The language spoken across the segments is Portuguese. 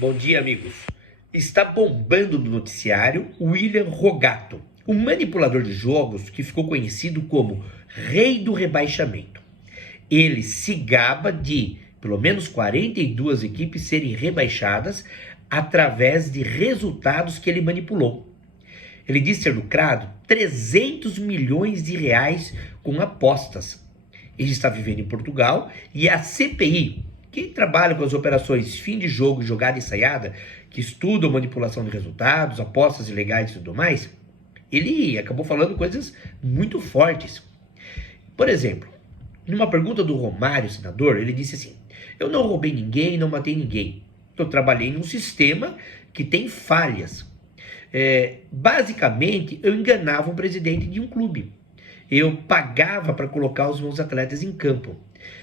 Bom dia, amigos. Está bombando no noticiário William Rogato, um manipulador de jogos que ficou conhecido como Rei do Rebaixamento. Ele se gaba de pelo menos 42 equipes serem rebaixadas através de resultados que ele manipulou. Ele diz ter lucrado 300 milhões de reais com apostas. Ele está vivendo em Portugal e a CPI, que trabalha com as operações fim de jogo, jogada ensaiada, que estudam manipulação de resultados, apostas ilegais e tudo mais, ele acabou falando coisas muito fortes. Por exemplo, numa pergunta do Romário, senador, ele disse assim: eu não roubei ninguém, não matei ninguém. Eu trabalhei num sistema que tem falhas. Basicamente, eu enganava um presidente de um clube. Eu pagava para colocar os meus atletas em campo.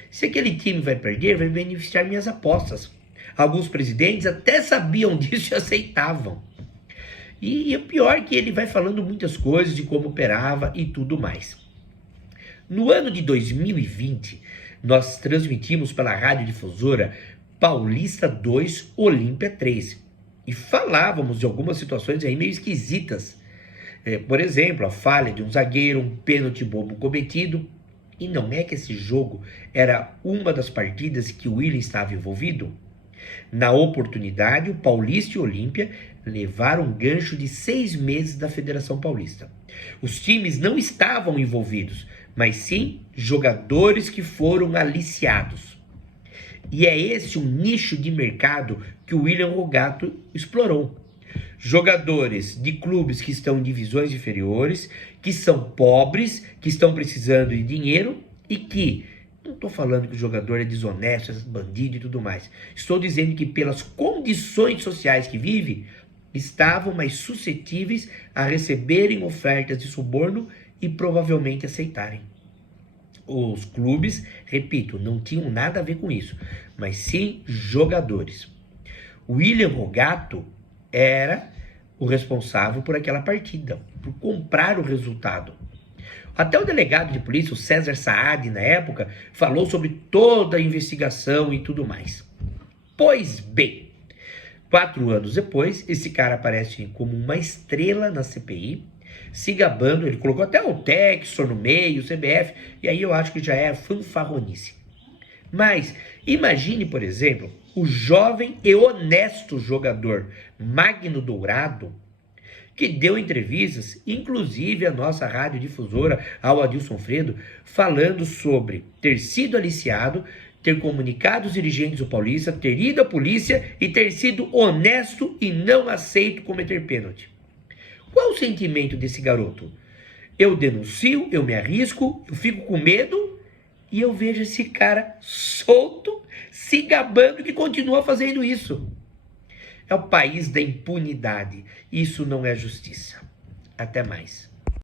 Se aquele time vai perder, vai beneficiar minhas apostas. Alguns presidentes até sabiam disso e aceitavam. E o pior é que ele vai falando muitas coisas de como operava e tudo mais. No ano de 2020, nós transmitimos pela radiodifusora Paulista 2, Olímpia 3. E falávamos de algumas situações aí meio esquisitas. Por exemplo, a falha de um zagueiro, um pênalti bobo cometido. E não é que esse jogo era uma das partidas que o Willian estava envolvido? Na oportunidade, o Paulista e o Olímpia levaram um gancho de 6 meses da Federação Paulista. Os times não estavam envolvidos, mas sim jogadores que foram aliciados. E é esse um nicho de mercado que o William Rogato explorou. Jogadores de clubes que estão em divisões inferiores, que são pobres, que estão precisando de dinheiro e que, não estou falando que o jogador é desonesto, é bandido e tudo mais. Estou dizendo que pelas condições sociais que vive, estavam mais suscetíveis a receberem ofertas de suborno e provavelmente aceitarem. Os clubes, repito, não tinham nada a ver com isso, mas sim jogadores. William Rogato era o responsável por aquela partida, por comprar o resultado. Até o delegado de polícia, o César Saad, na época, falou sobre toda a investigação e tudo mais. Pois bem, 4 anos depois, esse cara aparece como uma estrela na CPI, se gabando, ele colocou até o Textor no meio, o CBF, e aí eu acho que já é fanfarronice. Mas imagine, por exemplo, o jovem e honesto jogador Magno Dourado, que deu entrevistas, inclusive a nossa radiodifusora, ao Adilson Fredo, falando sobre ter sido aliciado, ter comunicado os dirigentes do Paulista, ter ido à polícia e ter sido honesto e não aceito cometer pênalti. Qual o sentimento desse garoto? Eu denuncio, eu me arrisco, eu fico com medo e eu vejo esse cara solto, se gabando que continua fazendo isso. É o país da impunidade. Isso não é justiça. Até mais.